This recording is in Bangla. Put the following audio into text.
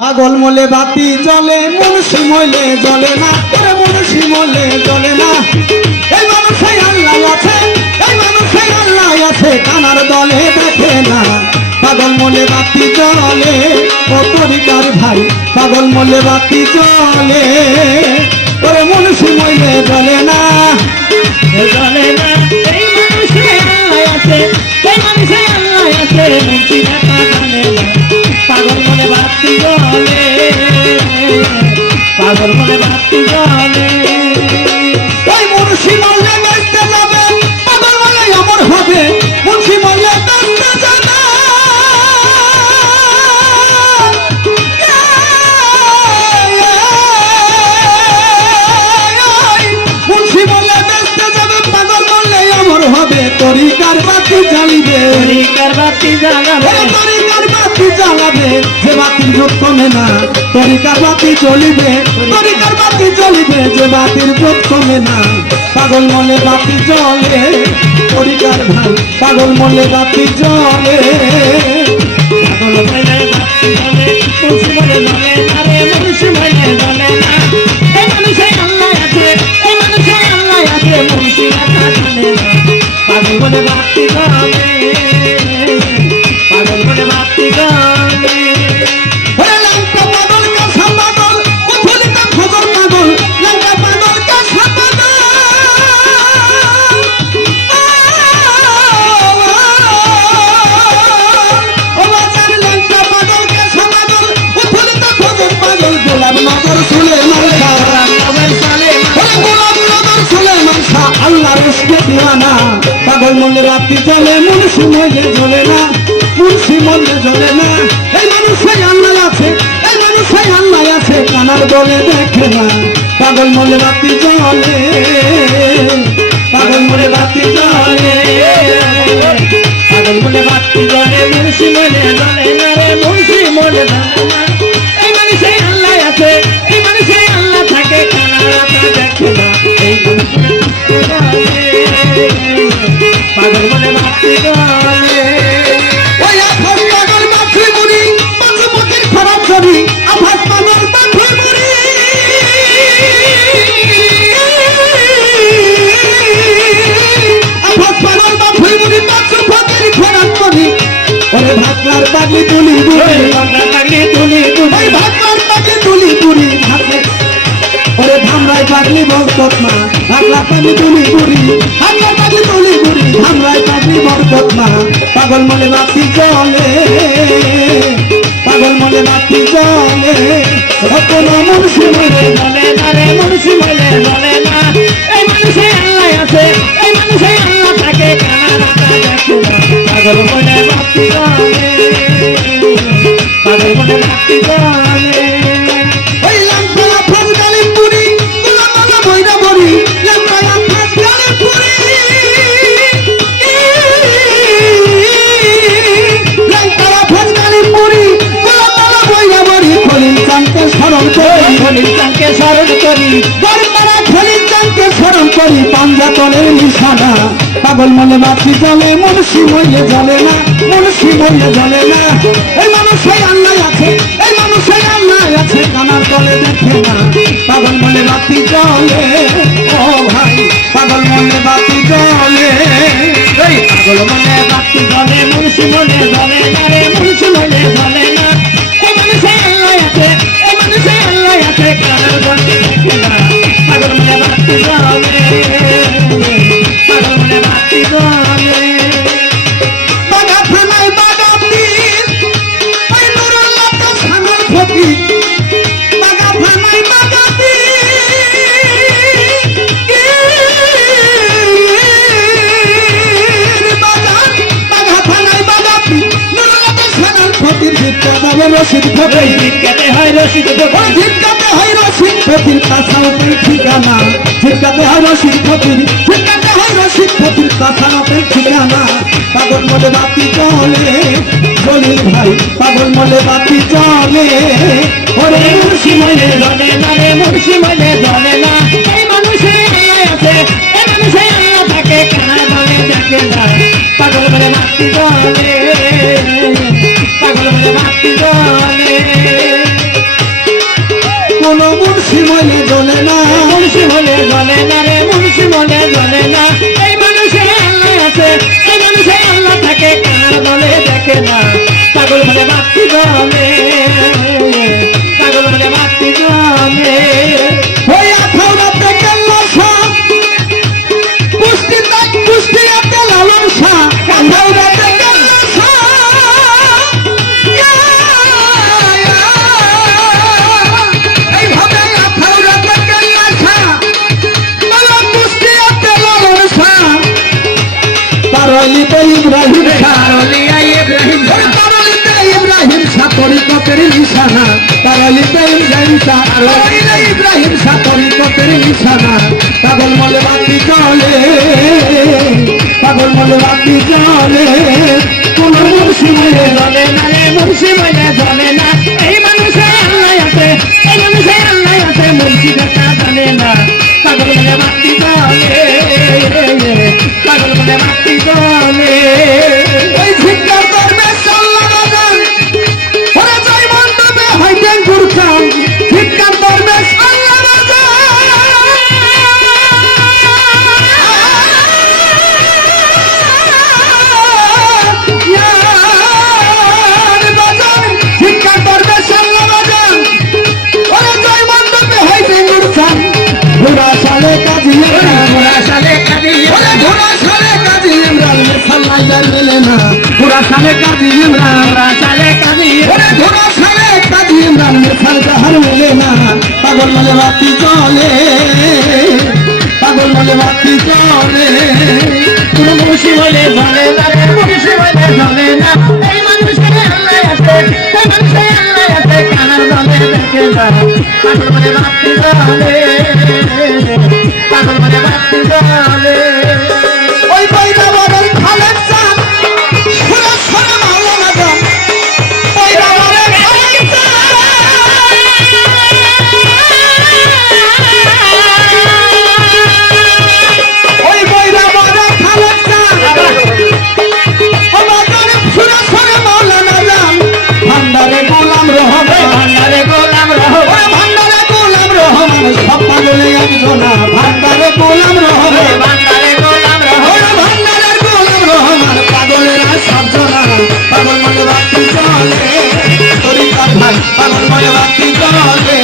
পাগল মলে বাতি জ্বলে মনুষ্য মলে জ্বলে না আরে মনুষ্য মলে জ্বলে না। এই মানুষে আল্লাহ আছে, এই মানুষে আল্লাহ আছে, কানার দলে দেখে না। পাগল মলে বাতি জ্বলে, ও তরিকার ভাই, পাগল মলে বাতি জ্বলে, ওরে মনুষ্য মলে জ্বলে না। জলে না, এই মানুষে আল্লাহ আছে, এই মানুষে আল্লাহ আছে মুক্তি না তরিকার বাতি জ্বালাবে। তরিকার বাতি জ্বালাবে, যে বাতির জোট কমে না তরিকার বাতি জ্বলিবে তরিকার বাতি জ্বলিবে, যে বাতির জোট কমে না। পাগল মলে বাতি জ্বলে তরিকার ভাই পাগল মলে বাতি জ্বলে। পাগল আল্লাহর উস্কে দিওয়ানা। পাগল মনে রাত্রি চলে মুন্সি মলে জ্বলে না। পাগল মলে জলে পাগল মনে বাতি জলে পাগল মনে বাতি জলে মুন্সি মনে জলে না রে, মুন্সি মনে এই মানুষে আল্লাহ আছে, এই মানুষে আল্লাহ থাকে কানা দেখে না। এই ভাগলার পাগলি তুলি দুলি বাংলা পাগলি তুলি তুলি ভাগলার পাগলি তুলি তুলি ভাগে ওরে ধামরাই পাগলি বরকত মা ভাগলা পাগলি তুলি তুলি ভাগলা পাগলি তুলি তুলি ধামরাই পাগলি বরকত মা। পাগল মনে বাতি জলে পাগল মনে বাতি জলে। কোন মুন্সি মনে জলে না রে মুন্সি মনে জলে না। এই মানুষে আল্লাহ আছে এই মানুষে আল্লাহ থাকে কানারা তা দেখে না। পাগল মনে করি বরপাড়া খলিল চানকে স্মরণ করি পাঞ্জাতনের নিশানা। পাগল মনে বাতি জ্বলে মনসি মইলে জ্বলে না, মনসি মইলে জ্বলে না। এই মানুষে আল্লাহ আছে, এই মানুষে আল্লাহ আছে, কানার তলে দেখে না। পাগল মনে বাতি জ্বলে ও ভাই, পাগল মনে বাতি জ্বলে এই পাগল মনে বাতি জলে, মুন্সি মনে জলে না রে মনে জলে না। এই মানুষে আল্লাহ আছে এই মানুষে আল্লাহ আছে, কানার বলে ওই ফকির ভিক্ষাতে হয় রসিদ ওই ভিক্ষাতে হয় রশিদ ফকির কাছাওতের ঠিকানা। ভিক্ষাতে হয় রশিদ ফকির ভিক্ষাতে হয় রশিদ ফকির কাছাওতের ঠিকানা। পাগল মলে বাতি চলে জলিল ভাই পাগল মলে বাতি চলে ওরে মুন্সি মনে জলে না রে মুন্সি মনে জলে না। এই মানুষে আছে তারলিতে ইব্রাহিম শাহ। কারলিয়া ইব্রাহিম তারলিতে ইব্রাহিম শাহ তরিকতের নিশানা। তারলিতে ইব্রাহিম তারলিতে ইব্রাহিম শাহ তরিকতের নিশানা। পাগল মলে বাতি চলে পাগল মলে বাতি চলে কোন মুর্শিদে জ্বলে না রে মুন্সি মনে জ্বলে না। এই মানুষে আল্লাহ আছে এই মানুষে আল্লাহ আছে মুন্সি দেখা জানে না। পাগল বলে বাতি জলে পাগল বলে বাতি জলে সালে কাজিয়ে ঘোড়া সালে ওরে ঘোড়া সালে কাজী ইমরান সাল্লাই যার মেলে না। ঘোড়া সালে কাজী ইমরান সালে কাঁদি ওরে ঘোড়া সালে কাজী ইমরান না। পাগল মলে বাতি চলে, পাগল মলে বাতি চলে। মুন্সি বলে জ্বলে না সব পাগলে একজনা ভান্ডারে গোলাম রহমান। ভান্ডারে গোলাম রহ ওরে ভান্ডারের গোলাম রহমান পাগলেরা সব জনা পাগল মনে বাতি চলে তরিকার ভাই পাগল মনে বাতি চলে